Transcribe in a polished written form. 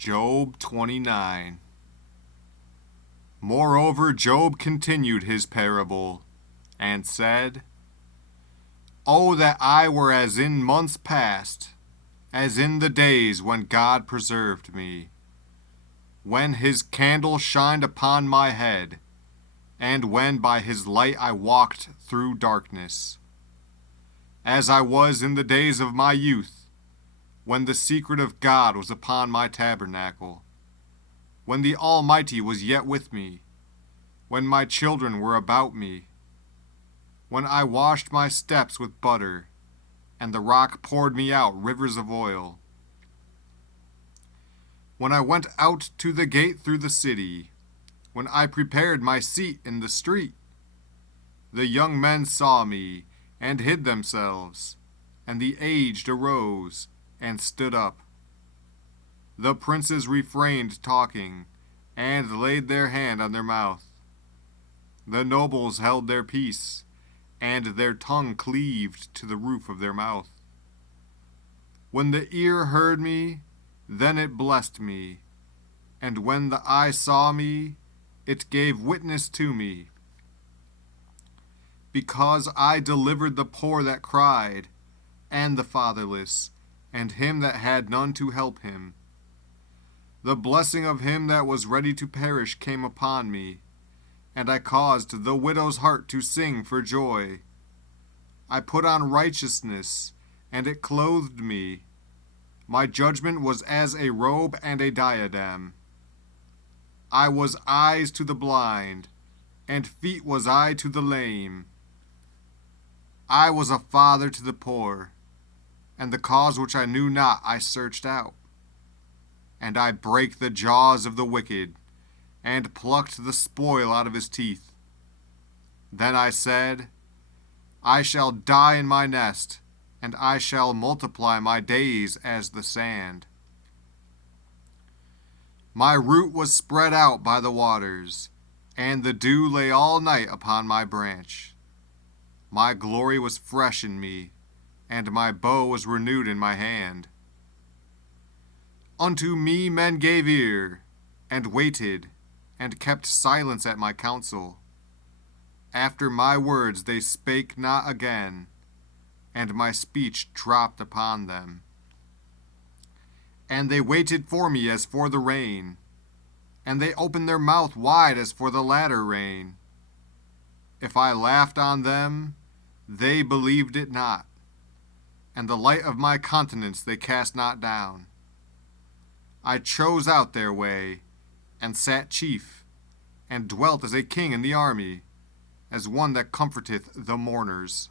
Job 29. Moreover, Job continued his parable, and said, O that I were as in months past, as in the days when God preserved me, when his candle shined upon my head, and when by his light I walked through darkness. As I was in the days of my youth, when the secret of God was upon my tabernacle, when the Almighty was yet with me, when my children were about me, when I washed my steps with butter, and the rock poured me out rivers of oil. When I went out to the gate through the city, when I prepared my seat in the street, the young men saw me and hid themselves, and the aged arose and stood up. The princes refrained talking, and laid their hand on their mouth. The nobles held their peace, and their tongue cleaved to the roof of their mouth. When the ear heard me, then it blessed me, and when the eye saw me, it gave witness to me. Because I delivered the poor that cried, and the fatherless, and him that had none to help him. The blessing of him that was ready to perish came upon me, and I caused the widow's heart to sing for joy. I put on righteousness, and it clothed me. My judgment was as a robe and a diadem. I was eyes to the blind, and feet was I to the lame. I was a father to the poor, and the cause which I knew not I searched out. And I brake the jaws of the wicked, and plucked the spoil out of his teeth. Then I said, I shall die in my nest, and I shall multiply my days as the sand. My root was spread out by the waters, and the dew lay all night upon my branch. My glory was fresh in me, and my bow was renewed in my hand. Unto me men gave ear, and waited, and kept silence at my counsel. After my words they spake not again, and my speech dropped upon them. And they waited for me as for the rain, and they opened their mouth wide as for the latter rain. If I laughed on them, they believed it not, and the light of my countenance they cast not down. I chose out their way, and sat chief, and dwelt as a king in the army, as one that comforteth the mourners.